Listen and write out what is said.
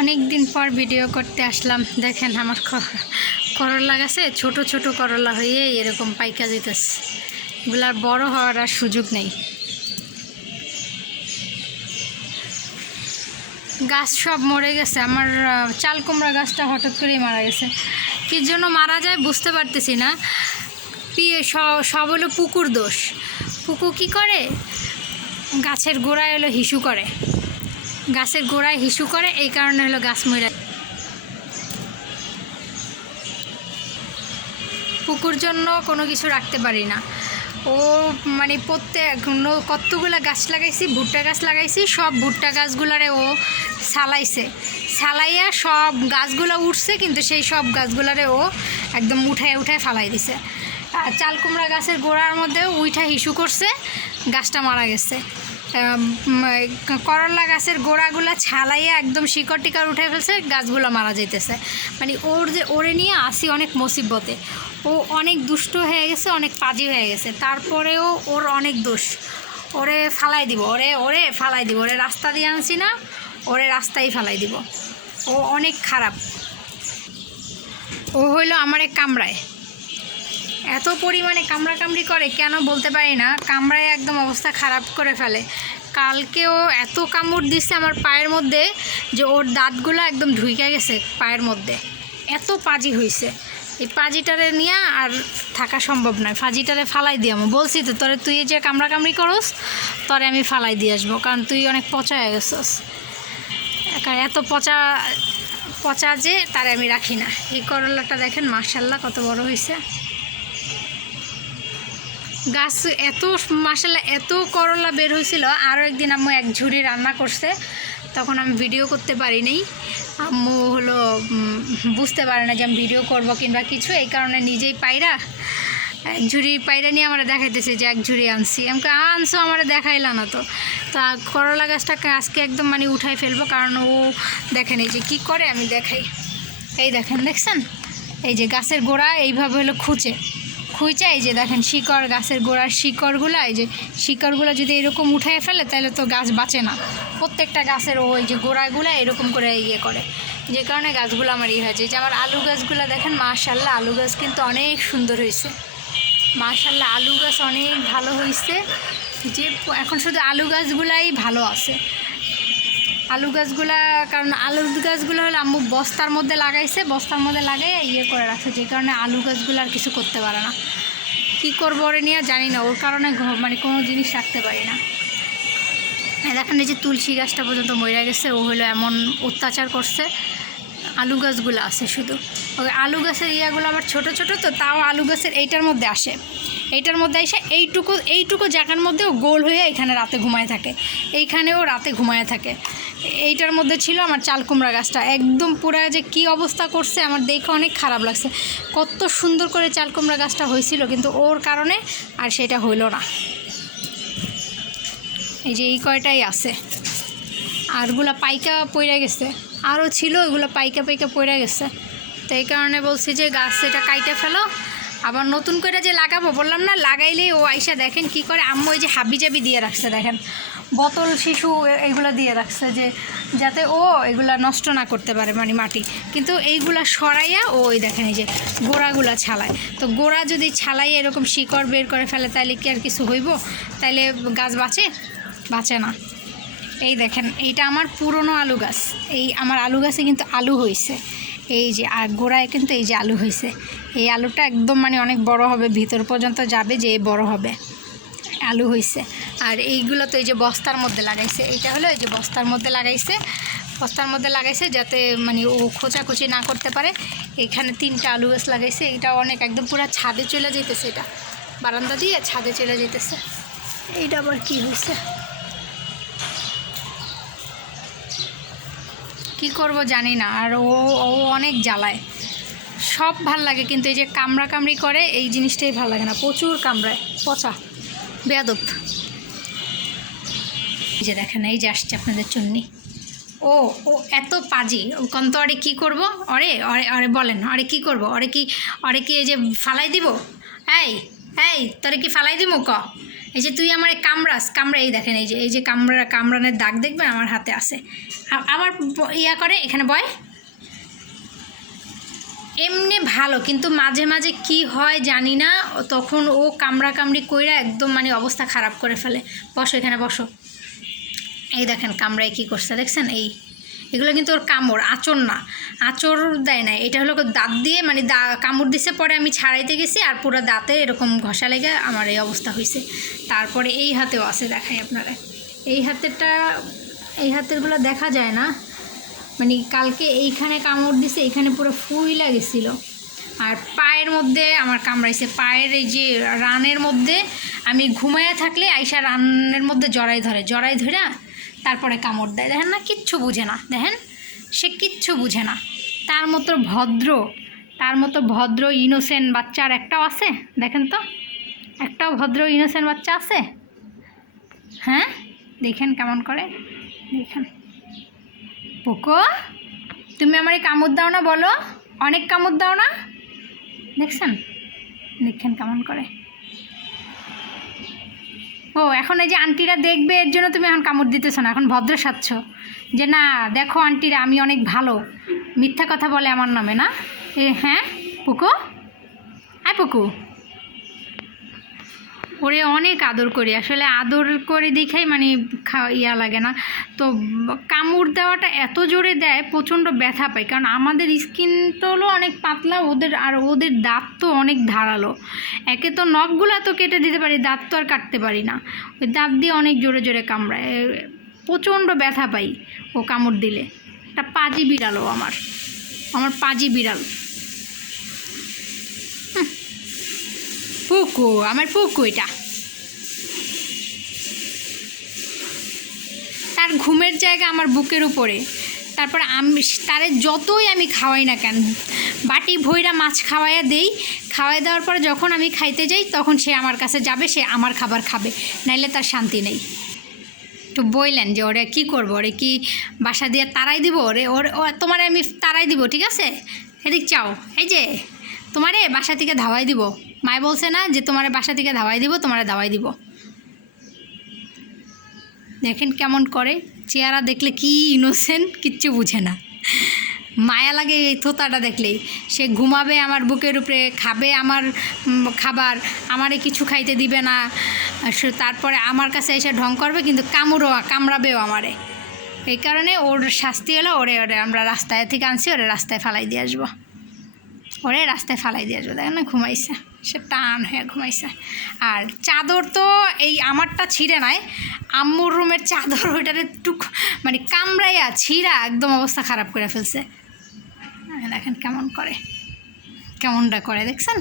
অনেক দিন পর ভিডিও করতে আসলাম। দেখেন আমার করলা গাছে ছোট ছোট করলা হয়ে এরকম পাইকা যেতেছে। এগুলার বড় হওয়ার আর সুযোগ নেই। গাছ সব মরে গেছে। আমার চাল কুমড়া গাছটা হঠাৎ করেই মারা গেছে। কী জন্য মারা যায় বুঝতে পারতেছি না। সব হলো পুকুর দোষ। পুকুর কী করে, গাছের গোড়ায় হলো হিসু করে, গাছের গোড়ায় হিসু করে, এই কারণে হলো গাছ মরে। পুকুর জন্য কোনো কিছু রাখতে পারি না। ও মানে কতগুলো গাছ লাগাইছি, ভুট্টা গাছ লাগাইছি, সব ভুট্টা গাছগুলারে ও সালাইয়া সব গাছগুলো উঠছে, কিন্তু সেই সব গাছগুলারে ও একদম উঠায় ফালাই দিছে। আর চাল কুমড়া গাছের গোড়ার মধ্যে উঠা হিসু করছে, গাছটা মারা গেছে। করলা গাছের গোড়াগুলো ছালাইয়া একদম শিকড় টিকড় উঠে ফেলছে, গাছগুলো মারা যাইতেছে। মানে ওরে নিয়ে আসি অনেক মুসিবতে। ও অনেক দুষ্ট হয়ে গেছে, অনেক পাজি হয়ে গেছে, তারপরেও ওর অনেক দোষ। ওরে ফালাই দিব, ওরে ফালাই দিব। ওরে রাস্তা দিয়ে আনছি না, ওরে রাস্তায় ফালাই দিব। ও অনেক খারাপ। ও হইলো আমারে কামড়ায়, এত পরিমাণে কামড়াকামড়ি করে কেন বলতে পারি না। কামড়ায় একদম অবস্থা খারাপ করে ফেলে। কালকেও এত কামড় দিচ্ছে আমার পায়ের মধ্যে যে ওর দাঁতগুলো একদম ঢুইকা গেছে পায়ের মধ্যে। এত পাজি হয়েছে। এই পাজিটারে নিয়ে আর থাকা সম্ভব নয়। পাজিটারে ফালাই দিয়ে আমি বলছি তো, তুই যে কামড়াকামড়ি করস, তরে আমি ফালাই দিয়ে আসবো, কারণ তুই অনেক পচা হয়ে গেছস। কারণ এত পচা যে তারে আমি রাখি না। এই করলাটা দেখেন মাশাআল্লাহ কত বড় হয়েছে। গাছ মাশাআল্লাহ এত করলা বের হয়েছিল। আরও একদিন আম্মু এক ঝুড়ি রান্না করছে, তখন আমি ভিডিও করতে পারি নাই। আম্মু হলো বুঝতে পারে না যে আমি ভিডিও করবো কিংবা কিছু, এই কারণে নিজেই এক ঝুড়ি পায়রা নিয়ে আমরা দেখাইতেছে যে এক ঝুড়ি আনছি। আমাকে আনছো, আমার দেখাইলা না তো। করলা গাছটাকে আজকে একদম মানে উঠাই ফেলবো, কারণ ও দেখেন এই যে কী করে, আমি দেখাই। এই দেখছেন, এই যে গাছের গোড়া এইভাবে হলো খুঁচে এই যে দেখেন শিকড়, গাছের গোড়ার শিকড়গুলো, এই যে শিকড়গুলো যদি এরকম উঠায় ফেলে তাহলে তো গাছ বাঁচে না। প্রত্যেকটা গাছের ওই যে গোড়াগুলো এরকম করে করে, যে কারণে গাছগুলো আমার হয়েছে। যে আমার আলু গাছগুলো দেখেন মাশাআল্লাহ, আলু গাছ কিন্তু অনেক সুন্দর হয়েছে। মাশাআল্লাহ আলু গাছ অনেক ভালো হয়েছে। যে এখন শুধু আলু গাছগুলাই ভালো আছে। আলু গাছগুলা, কারণ আলু গাছগুলো হলো আম্মু বস্তার মধ্যে লাগাইছে, বস্তার মধ্যে লাগাই করে রাখছে, যে কারণে আলু গাছগুলো আর কিছু করতে পারে না। কী করবো ওরে নিয়ে জানি না, ওর কারণে মানে কোনো জিনিস রাখতে পারি না। দেখেন এই যে তুলসী গাছটা পর্যন্ত মরে গেছে। ও হলো এমন অত্যাচার করছে। আলু গাছগুলো আছে শুধু, ওই আলু গাছের ইয়াগুলো আবার ছোট ছোট, তো তাও আলু গাছের এইটার মধ্যে এসে এইটুকু জায়গার মধ্যেও গোল হয়ে এখানে রাতে ঘুমায় থাকে, এইখানেও রাতে ঘুমায় থাকে। এইটার মধ্যে ছিল আমার চাল কুমড়া গাছটা, একদম পুরা যে কি অবস্থা করছে আমার দেখে অনেক খারাপ লাগছে। কত সুন্দর করে চাল কুমড়া গাছটা হয়েছিল, কিন্তু ওর কারণে আর সেটা হইল না। এই যে এই কয়টাই আছে, আরগুলা পাইকা পড়ে গেছে। আরও ছিল, ওইগুলো পাইকা পড়ে গেছে। তো এই কারণে বলছি যে গাছ এটা কাইটে ফেলো, আবার নতুন করে যে লাগাবো বললাম না, লাগাইলেই ও আইসা দেখেন কি করে। আম্মু ওই যে হাবিজাবি দিয়ে রাখছে, দেখেন বোতল শিশু এগুলো দিয়ে রাখছে, যে যাতে ও এগুলা নষ্ট না করতে পারে মানে মাটি। কিন্তু এইগুলা সরাইয়া ওই দেখেন এই যে গোড়াগুলা ছালায়। তো গোড়া যদি ছালাইয়া এরকম শিকড় বের করে ফেলে, তাইলে কি আর কিছু হইব? তাইলে গাছ বাঁচে না। এই দেখেন এইটা আমার পুরনো আলু গাছ। এই আমার আলু গাছে কিন্তু আলু হয়েছে, এই যে আর গোড়ায় কিন্তু এই যে আলু হয়েছে। এই আলুটা একদম মানে অনেক বড় হবে, ভিতর পর্যন্ত যাবে, যে বড় হবে আলু হয়েছে। আর এইগুলো তো এই যে বস্তার মধ্যে লাগাইছে, এইটা হলো এই যে বস্তার মধ্যে লাগাইছে যাতে মানে ও খোঁচাখুচি না করতে পারে। এখানে 3টা আলু গাছ লাগাইছে। এটা অনেক একদম পুরো ছাদে চলে যেতেছে, এটা বারান্দা দিয়ে ছাদে চলে যেতেছে। এইটা আবার কি হয়েছে, কি করব জানি না। আর ও অনেক জ্বালায়। সব ভাল লাগে, কিন্তু এই যে কামড়ি করে এই জিনিসটাই ভাল লাগে না। প্রচুর কামড়ায়, পচা বেয়াদব। এই যে দেখেন এই যে আসছে আপনাদের চুন্নি। ও এত পাজি। তো অরে কী করবো? অরে বলেন, অরে কী করবো? অরে কি এই যে ফালাই দিব? এই তোরে কি ফালাই দিব? এই যে তুই আমার কামড়া, এই দেখেন এই যে কামড়ানের দাগ দেখবেন আমার হাতে আছে। আবার ইয়া করে এখানে বয়, এমনি ভালো, কিন্তু মাঝে মাঝে কি হয় জানি না, তখন ও কামড়ি কইরা একদম মানে অবস্থা খারাপ করে ফেলে। বসো এখানে বসো। এই দেখেন কামড়ায় কী করছে দেখছেন, এগুলো কিন্তু ওর কামড়, আঁচড় না, আঁচড় দেয় না, এটা হলো দাঁত দিয়ে মানে কামড় দিছে, পরে আমি ছাড়াইতে গেছি আর পুরো দাঁতে এরকম ঘষা লেগে আমার এই অবস্থা হয়েছে। তারপরে এই হাতেও আছে, দেখাই আপনারা, এই হাতেরগুলো দেখা যায় না, মানে কালকে এইখানে কামড় দিছে, এইখানে পুরো ফুইলা গেছিলো। আর পায়ের মধ্যে আমার কামড়াইছে, পায়ের এই যে রানের মধ্যে আমি ঘুমাইয়া থাকলে আইসা রানের মধ্যে জড়াই ধরে তারপরে কামড় দেয়। দেখেন না, কিচ্ছু বুঝে না, দেখেন সে কিচ্ছু বুঝে না। তার মতো ভদ্র ইনোসেন্ট বাচ্চা আর একটাও আছে? দেখেন তো, একটাও ভদ্র ইনোসেন্ট বাচ্চা আছে? হ্যাঁ, দেখেন কেমন করে, দেখেন। পোকো, তুমি আমার এই কামড় দাও না, বলো, অনেক কামড় দাও না, দেখছেন কেমন করে। ও এখন এই যে আন্টিরা দেখবে এর জন্য তুমি এখন কামড় দিতেছো না, এখন ভদ্র সাচ্ছ যে না দেখো আন্টিরা আমি অনেক ভালো, মিথ্যা কথা বলে আমার নামে না। হ্যাঁ পুকু, পুকু, ওরে অনেক আদর করি, আসলে আদর করে দেখেই মানে ইয়া লাগে না। তো কামড় দেওয়াটা এত জোরে দেয়, প্রচণ্ড ব্যথা পায়, কারণ আমাদের স্কিন তো হলো অনেক পাতলা, ওদের দাঁত তো অনেক ধারালো। একে তো নখগুলো তো কেটে দিতে পারি, দাঁত তো আর কাটতে পারি না, ওই দাঁত দিয়ে অনেক জোরে জোরে কামড়ায়, প্রচণ্ড ব্যথা পাই ও কামড় দিলে। একটা পাজি বিড়ালও আমার পাজি বিড়াল পুকু, আমার পুকু, এটা তার ঘুমের জায়গা আমার বুকের উপরে। তারপর আমি তারে যতই আমি খাওয়াই না কেন, বাটি ভইরা মাছ খাওয়াইয়া দেওয়ার পরে যখন আমি খাইতে যাই তখন সে আমার কাছে যাবে, সে আমার খাবার খাবে, নাইলে তার শান্তি নেই। তো বললেন যে ওরে কী করবো, ওরে কি বাসা দিয়ে তাড়াই দিব? তোমারে আমি তাড়াই দিব, ঠিক আছে? এদিক চাও, এই যে তোমারে বাসা থেকে ধাওয়াই দিব, মায় বলছে না যে তোমারে বাসা থেকে ধাওয়াই দিব, তোমারে ধাওয়াই দিব। দেখেন কেমন করে, চেহারা দেখলে কি ইনোসেন্ট, কিচ্ছু বুঝে না, মায়া লাগে এই থোতাটা দেখলেই। সে ঘুমাবে আমার বুকের উপরে, খাবে আমার খাবার, আমারে কিছু খাইতে দিবে না, তারপরে আমার কাছে এসে ঢং করবে, কিন্তু কামড়াবেও আমারে। এই কারণে ওর শাস্তি হলো ওরে আমরা রাস্তায় থেকে আনছি, ওরে রাস্তায় ফালাই দিয়ে আসবো, দেখেন না ঘুমাইছে, সে টান হয়ে ঘুমাইছে। আর চাদর তো এই আমারটা ছিঁড়ে নাই, আম্মুর রুমের চাদর, ওইটারে মানে কামড়াইয়া ছিঁড়া একদম অবস্থা খারাপ করে ফেলছে। দেখেন কেমনটা করে দেখছেন।